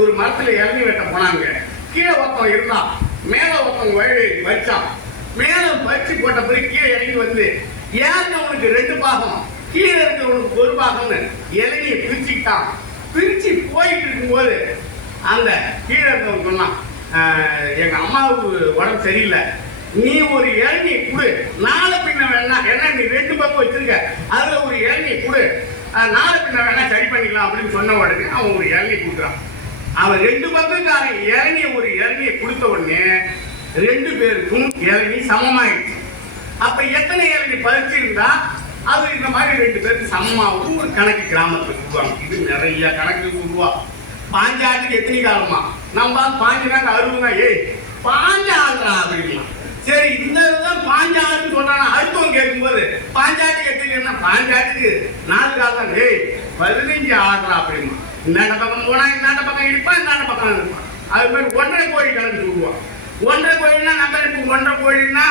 ஒரு மரத்துல இறங்கி வெட்ட போனாங்க. கீழே ஒருத்தன் இருந்தான். மேல ஒருத்தன் வழி வச்சான். மேல வச்சு போட்ட பிறகு கீழே இறங்கி வந்து ஏன் அவனுக்கு ரெண்டு பாகம்? கீழே இருக்கிறவனுக்கு ஒரு பாகம்னு. இளநியை பிரிச்சுக்கிட்டான். பிரிச்சு போயிட்டு இருக்கும்போது அந்த கீழே இருந்தவன் சொன்னான் "ஆஹ், எங்க அம்மாவுக்கு உடம்பு சரியில்லை. நீ ஒரு இளநியை கொடு. நாளை பின்ன வேணா ஏன்னா நீ ரெண்டு பக்கம் வச்சிருக்க. அதுல ஒரு இளநியை கொடு. நாளை பின்ன வேணா சரி பண்ணிக்கலாம் அப்படின்னு சொன்ன உடனே அவன் ஒரு இளநியை கொடுக்குறான். அவன் ரெண்டு பக்கக்காரன் இளநிய ஒரு இறங்கிய கொடுத்த உடனே ரெண்டு பேருக்கும் இளநி சமமாயிடுச்சு. அப்ப எத்தனை இளநி பறிச்சிருந்தா அது இந்த மாதிரி ரெண்டு பேருக்கு சமமாகவும் ஒரு கணக்கு கிராமத்துல சொல்லுவாங்க. இது நிறைய கணக்கு சொல்லுவா. பாஞ்சாட்டுக்கு எத்தனை காலமா? நம்ம பாஞ்சு நாள் அறுபதுனா ஏய் பாஞ்சு ஆடுறா அப்படிங்களா சரி இந்த தான் பாஞ்சு ஆடுன்னு சொல்றானா அடுத்தவங்க கேட்கும்போது பாஞ்சாட்டுக்கு எத்தனை பாஞ்சாட்டுக்கு நாலு காலம் ஏய் பதினஞ்சு ஆடுறா அப்படிமா இந்தாண்ட பக்கம் போனா இந்தாண்ட பக்கம் இடிப்பான் இந்தாண்ட பக்கம் இருப்பான் அது மாதிரி ஒன்றரை கோழி கணக்கு சொல்லுவான் ஒன்றரை கோழின்னா நம்ம இப்போ ஒன்றரை கோழின்னா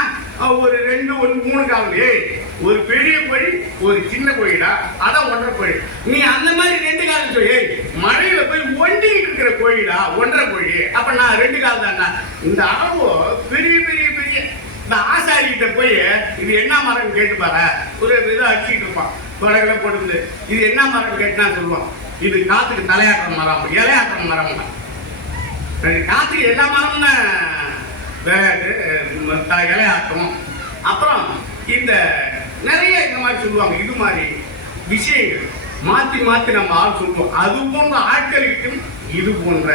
ஒரு ரெண்டு ஒரு மூணு காவல் ஏய் ஒரு பெரிய கோழி ஒரு சின்ன கோழிடா அதான் ஒன்றரை கோழி. நீ அந்த மாதிரி ரெண்டு காலம் சொல்லி. மழையில போய் ஒண்டிக்கிட்டு இருக்கிற கோழிடா ஒன்றரை கோழி. அப்ப நான் ரெண்டு கால் தான்டா இந்த அளவு பெரிய பெரிய பெரிய இந்த ஆசாரிகிட்ட போய் இது என்ன மரம் கேட்டு பாரு. ஒரு இதை அடிச்சுட்டு இருப்பான். தொலைகளை போட்டு இது என்ன மரம் கேட்டுனா சொல்லுவான். இது காத்துக்கு தலையாட்டுற மரம் இலையாட்டுற மரம். காத்துக்கு எல்லா மரமும் விளையாட்டு இலையாட்டும். அப்புறம் இந்த நிறைய இந்த மாதிரி சொல்லுவாங்க இது மாதிரி விஷயங்கள் மாற்றி மாற்றி நம்ம ஆள் சொல்லுவோம். அது போன்ற ஆட்களுக்கும் இது போன்ற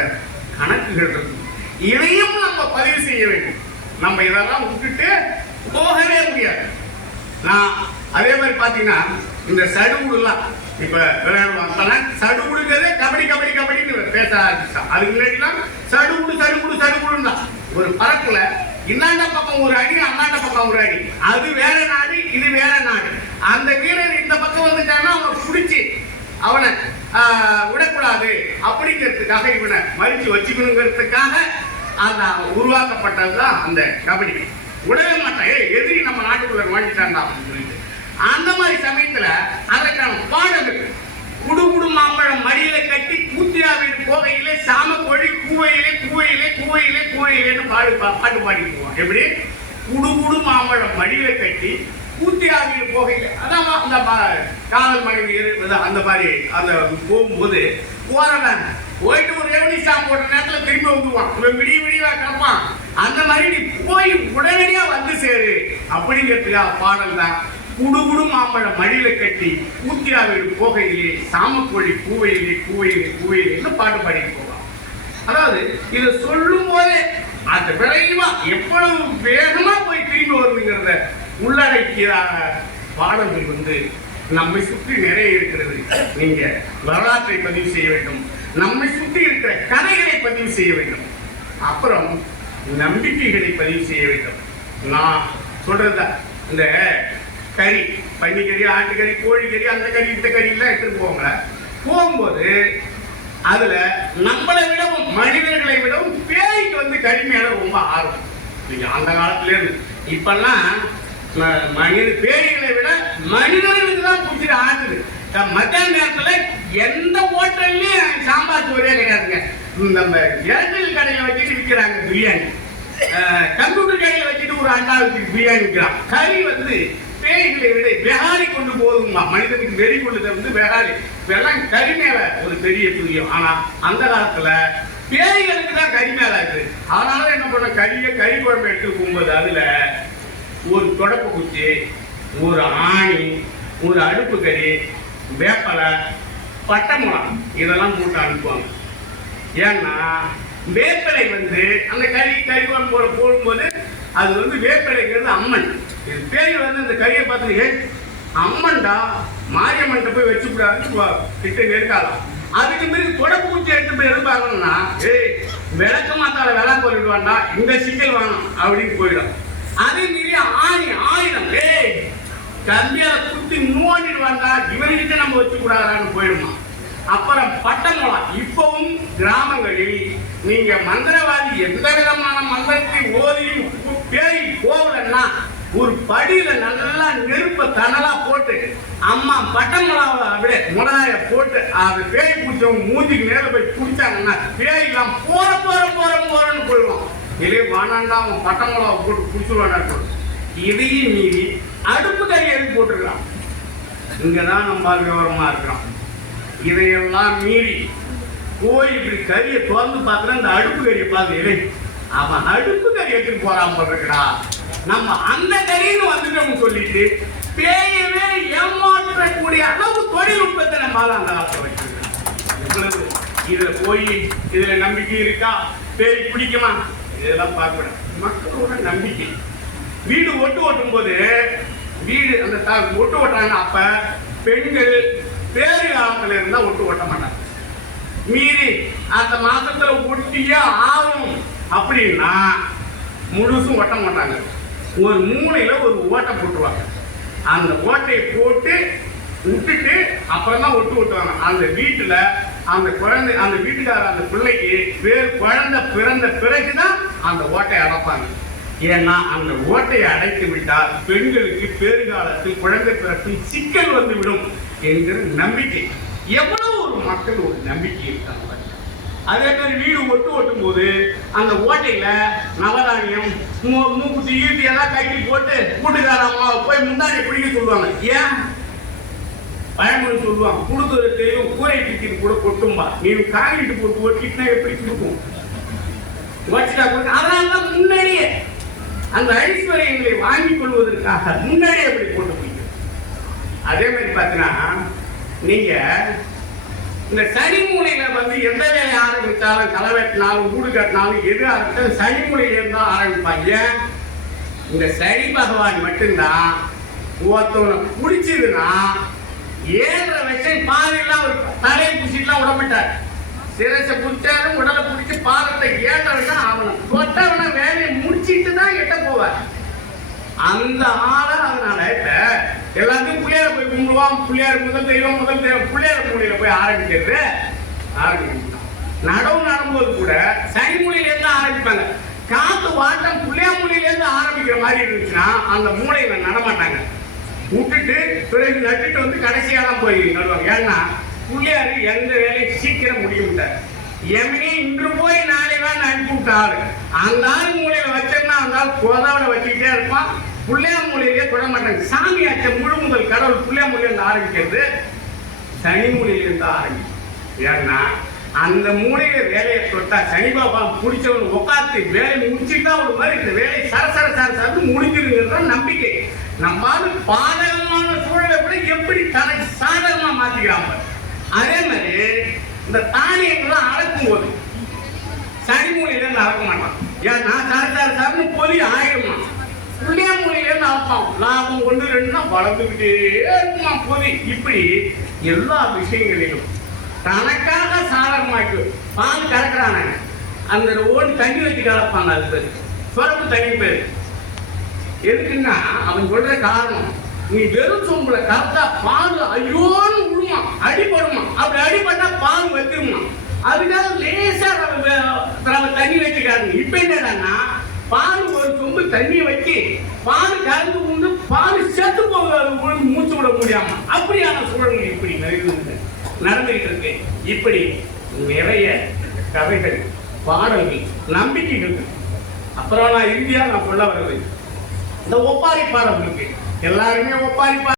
கணக்குகள் இருக்கும். இதையும் நம்ம பதிவு செய்ய வேண்டும். நம்ம இதெல்லாம் விட்டுட்டு போகவே முடியாது. நான் அதே மாதிரி பார்த்தீங்கன்னா இந்த சடுகுடுலாம் இப்ப விளையாடுவாங்க சடுகுடுங்கிறதே கபடி கபடி கபடின்னு பேச ஆரம்பிச்சான். அதுக்கு முன்னாடிலாம் சடுகுடு சடுகுடு சடுகுடுன்னு. தான் ஒரு பறக்குல இன்னாண்ட பக்கம் ஒரு அடி அண்ணாண்ட பக்கம் ஒரு அடி. அது வேற நாடு இது வேற நாடு. அந்த வீரர் இந்த பக்கம் வந்துட்டான்னா அவனை பிடிச்சி அவனை விடக்கூடாது. அப்படிங்கிறதுக்காக இவனை மறித்து வச்சுக்கணுங்கிறதுக்காக அந்த உருவாக்கப்பட்டதுதான் அந்த கபடி. விடவே மாட்டான். ஏய் எதிரி நம்ம நாட்டுக்குள்ள நுழைஞ்சிட்டான்டா. அப்படின்னு சொல்லி அந்த மாதிரி சமயத்துல அதற்கான பாடல் குடுகுடு மாம்பழம் மடியில கட்டி கூத்திராவில் போகையிலே சாம கோழி கூவையிலே கூவையிலே கூவையிலே கூவையிலேன்னு பாடு பா- பாட்டு பாடி போவோம் எப்படி? குடு மாம்பழம் மடியில கட்டி கூத்திராவில் போகையில். அதான் அந்த பா- காதல் மனைவி அந்த மாதிரி அந்த போகும்போது போறவன் போயிட்டு ஒரு ரெவனி ஸ்டாம்ப் போட்ட நேரத்தில் திரும்பி வந்துடுவான் இவன் விடிய விடியவா கிடப்பான். அந்த மாதிரி நீ போய் உடனடியாக வந்து சேரு. அப்படிங்கிறதுக்காக பாடல் தான் குடுகுடு மாம்பழம் மடியில கட்டி ஊத்திராவில் போகையிலே சாமக்கோழி கூவையிலே கூவையிலே கூவையிலேன்னு பாட்டு பாடிட்டு போவான் அதாவது இதை சொல்லும் போதே அந்த விரைவா எவ்வளவு வேகமா போய் திரும்பி வருதுங்கிறத உள்ளடக்கிய பாடல்கள் வந்து நம்மை சுற்றி நிறைய இருக்கிறது. நீங்க வரலாற்றை பதிவு செய்ய வேண்டும். நம்மை சுற்றி இருக்கிற கதைகளை பதிவு செய்ய வேண்டும். அப்புறம் நம்பிக்கைகளை பதிவு செய்ய வேண்டும். நான் சொல்றதா இந்த கறி பன்னிக்கறி ஆட்டுக்கறி கோழிக்கறி அந்த கறி இந்த கறியெல்லாம் எடுத்துட்டு போகும்போது அதுல நம்மளை விடவும் மனிதர்களை விடவும் பேய்க்கு வந்து கறி மேல ரொம்ப ஆர்வம். நீங்க அந்த காலத்துல இருந்து. இப்பெல்லாம் மனித பேய்களை விட மனிதர்களுக்கு தான் பிடிச்சிட்டு ஆகுது மத்தியான நேரத்துல எந்த ஹோட்டல்லையும் சாம்பார் சோறே கிடையாதுங்க. நம்ம ஏர்டெல் கடையில வச்சுட்டு விற்கிறாங்க பிரியாணி. கம்ப்யூட்டர் கடையில வச்சுட்டு ஒரு அண்டா வச்சுட்டு பிரியாணி விற்கிறான் கறி வந்து பேய்களை விட வெகாரி கொண்டு போகுதுமா மனிதனுக்கு வெறி கொண்டு வந்து வெகாரி. இதெல்லாம் கறி மேல ஒரு பெரிய புரியும். ஆனா அந்த காலத்துல பேய்களுக்கு தான் கறி மேல இருக்கு அதனால என்ன பண்ண கறியை கறி குழம்பு எடுத்து போகும்போது அதுல ஒரு தொடப்பு குச்சி ஒரு ஆணி ஒரு அடுப்பு கறி வேப்பலை பட்டை மிளகா இதெல்லாம் போட்டு அனுப்புவாங்க. ஏன்னா வேப்பலை வந்து அந்த கறி கறி குழம்பு போட போடும்போது அது வந்து வேப்படைக்கிறது அம்மன். இது பேய் வந்து அந்த கறியை பார்த்து அம்மன்டா மாரியம்மன் போய் வச்சு கிட்ட நெருக்காலாம் அதுக்கு மீறி தொடப்பு குச்சி எடுத்து போய் எடுப்பாங்கன்னா ஏய் விளக்க மாத்தால விளா போட்டுட்டு இந்த சிக்கல் வாங்கணும் அப்படின்னு போயிடும். அதே மீறி ஆணி ஆயிரம் ஏய் கம்பியால குத்தி மூவாண்டிட்டு வந்தா இவர்கிட்ட நம்ம வச்சு கூடாதான்னு போயிடுமா. அப்புறம் பட்டமொழா இப்பவும் கிராமங்களில் நீங்க மந்திரவாதி எந்த விதமான மந்திரத்தை ஓரின் பேய் போகலன்னா ஒரு படியில நல்லா நெருப்ப தனலா போட்டு அம்மா பட்டமலாவை அப்படியே முடாய போட்டு அது பேய் பிடிச்சவங்க மூஞ்சிக்கு நேர போய் பிடிச்சாங்கன்னா பேய் எல்லாம் போற போற போற போறன்னு போயிடுவான். இதே வானாண்டா அவன் பட்டமலாவை போட்டு பிடிச்சிருவானா இதையும் மீறி அடுப்பு கறி எழுதி போட்டுருக்கான். இங்கதான் நம்ம விவரமா இருக்கிறோம் இதையெல்லாம் மீறி போய் இப்படி கறியை திறந்து பார்த்துட்டு இந்த அடுப்பு கறியை பார்த்து இலை அவன் அடுப்பு கறி எடுத்துட்டு போறான் போட்டுருக்கா நம்ம அந்த கறின்னு வந்துட்டோம்னு சொல்லிட்டு பேயவே ஏமாற்றக்கூடிய அளவு தொழில்நுட்பத்தை நம்மளால அந்த காலத்தில் வச்சிருக்கோம். இதுல போய் இதுல நம்பிக்கை இருக்கா? பேய் பிடிக்குமா? இதெல்லாம் பார்க்கணும் மக்களோட நம்பிக்கை. வீடு ஒட்டு ஓட்டும் போது வீடு அந்த த- ஒட்டு ஓட்டுறாங்க அப்ப பெண்கள் பேரு காலத்துல இருந்தா ஒட்டு ஓட்ட மாட்டாங்க. மீறி அந்த மாசத்துல ஒட்டியே ஆகும். அப்படின்னா முழுசும் ஒட்ட மாட்டாங்க. ஒரு மூலையில் ஒரு ஓட்டை போட்டுருவாங்க. அந்த ஓட்டையை போட்டு விட்டுட்டு அப்புறம் தான் ஒட்டு விட்டுவாங்க அந்த வீட்டில் அந்த குழந்தை அந்த வீட்டுக்கார அந்த பிள்ளைக்கு வேறு குழந்தை பிறந்த பிறகுதான் அந்த ஓட்டையை அடைப்பாங்க. ஏன்னா அந்த ஓட்டையை அடைத்து விட்டால் பெண்களுக்கு பேருகாலத்தில் குழந்தை பிறப்பில் சிக்கல் வந்து விடும் என்கிற நம்பிக்கை. எவ்வளவு ஒரு மக்கள் ஒரு நம்பிக்கை இருக்காங்க அதே மாதிரி வீடு ஒட்டு ஒட்டும் போது அந்த ஓட்டையில நவதானியம் மூ- மூக்குத்தி ஈட்டி எல்லாம் கைட்டி போட்டு கூட்டுக்காரமா போய் முன்னாடி பிடிக்க சொல்லுவாங்க. ஏன்? பயமுறை சொல்லுவாங்க. கொடுத்தது தெரியும் கூரை டிக்கெட் கூட கொட்டும்பா. நீ காங்கிரீட் போட்டு ஒட்டிட்டுனா எப்படி கொடுக்கும்? வச்சுட்டா கொடுக்க அதனால தான் முன்னாடியே. அந்த ஐஸ்வர்யங்களை வாங்கிக் கொள்வதற்காக முன்னாடியே அப்படி போட்டு போய் அதே மாதிரி பார்த்தீங்கன்னா நீங்க இந்த சனி மூலையில வந்து எந்த வேலையை ஆரம்பித்தாலும் களை வெட்டினாலும் வீடு கட்டினாலும் எது ஆரம்பித்தாலும் சனி மூலையில இருந்தால் ஆரம்பிப்பாங்க. இந்த சனி பகவான் மட்டும்தான் ஒருத்தவனை பிடிச்சதுன்னா ஏழரை வயசு பாதையெல்லாம் தலையை பிடிச்சிட்டுலாம் விடமாட்டார் சிரசை பிடிச்சாலும் உடலை பிடிச்சி பாதத்தை ஏற்றவனா ஆகணும். தொட்டவனை வேலையை முடிச்சிட்டு தான் எட்ட போவார். அந்த ஆளை அதனால இப்ப எல்லாத்தையும் பிள்ளையார போய் கும்பிடுவான் பிள்ளையார் முதல் தெய்வம் முதல் தெய்வம். பிள்ளையார் மூலையில போய் ஆரம்பிக்கிறது ஆரம்பிக்கணும். நடவு நடும்போது கூட சனி மூலையில இருந்து ஆரம்பிப்பாங்க. காத்து வாட்டம் பிள்ளையார் மூலையில இருந்து ஆரம்பிக்கிற மாதிரி இருந்துச்சுன்னா அந்த மூளையில நடமாட்டாங்க. விட்டுட்டு பிறகு நட்டுட்டு வந்து கடைசியாக தான் போய் நடுவாங்க. ஏன்னா பிள்ளையாரு எந்த வேலையும் சீக்கிரம் முடியும் விட்டார் எவனே இன்று போய் நாளை தான் அனுப்பி விட்டாரு அந்த ஆள் மூலையில வச்சோம்னா அந்த ஆள் கோதாவில வச்சுக்கிட்டே இருப்பான். பிள்ளையார் மூலையிலே தொட மாட்டாங்க சாமி ஆச்ச முழு முதல் கடவுள் பிள்ளையார் ஆரம்பிக்கிறது. சனி மூலையிலிருந்து ஆரம்பிக்கும். ஏன்னா அந்த மூலையில வேலையை தொட்டா சனி பாபா பிடிச்சவன் உட்காந்து வேலையை முடிச்சுட்டா ஒரு மாதிரி இந்த வேலையை சர சர முடிஞ்சிருங்கிறது தான் நம்பிக்கை. நம்மால் பாதகமான சூழலை கூட எப்படி தனக்கு சாதகமாக மாற்றிக்கிறாங்க அதே மாதிரி இந்த தானியங்கள்லாம் அடக்கும் போது சனி மூலையில இருந்து அளக்க மாட்டான். ஏன் நான் சார் சார் சார்னு லாபம் லாபம் கொண்டு ரெண்டுனா வளர்ந்துக்கிட்டே இருக்குமா பொலி. இப்படி எல்லா விஷயங்களிலும் தனக்காக சாதகமாக்கு பால் கறக்குறானே அந்த ஓடி தண்ணி வச்சு கலப்பாங்க அது பேர். சுரப்பு தண்ணி பேர். எதுக்குன்னா அவன் சொல்ற காரணம் நீ வெறும் சொம்புல கரெக்டா பால் ஐயோன்னு விழுமா அடிபடுமா அப்படி அடிபட்டா பால் வைத்திருமா அதுக்காக லேசா தண்ணி வச்சுக்காருங்க இப்ப என்னடான்னா பால் ஒரு சொம்பு தண்ணி வச்சு பால் கலந்து கொண்டு பால் செத்து போக மூச்சு விட முடியாம. அப்படியான சூழல் இப்படி நிறைவு நடந்துகிட்டு இருக்கு. இப்படி நிறைய கதைகள் பாடல்கள் நம்பிக்கைகள் அப்புறம் நான் இந்தியா நான் சொல்ல வர்றது. இந்த ஒப்பாரி பாடம் இருக்கு. எல்லாருமே ஒப்பாரி பாடம்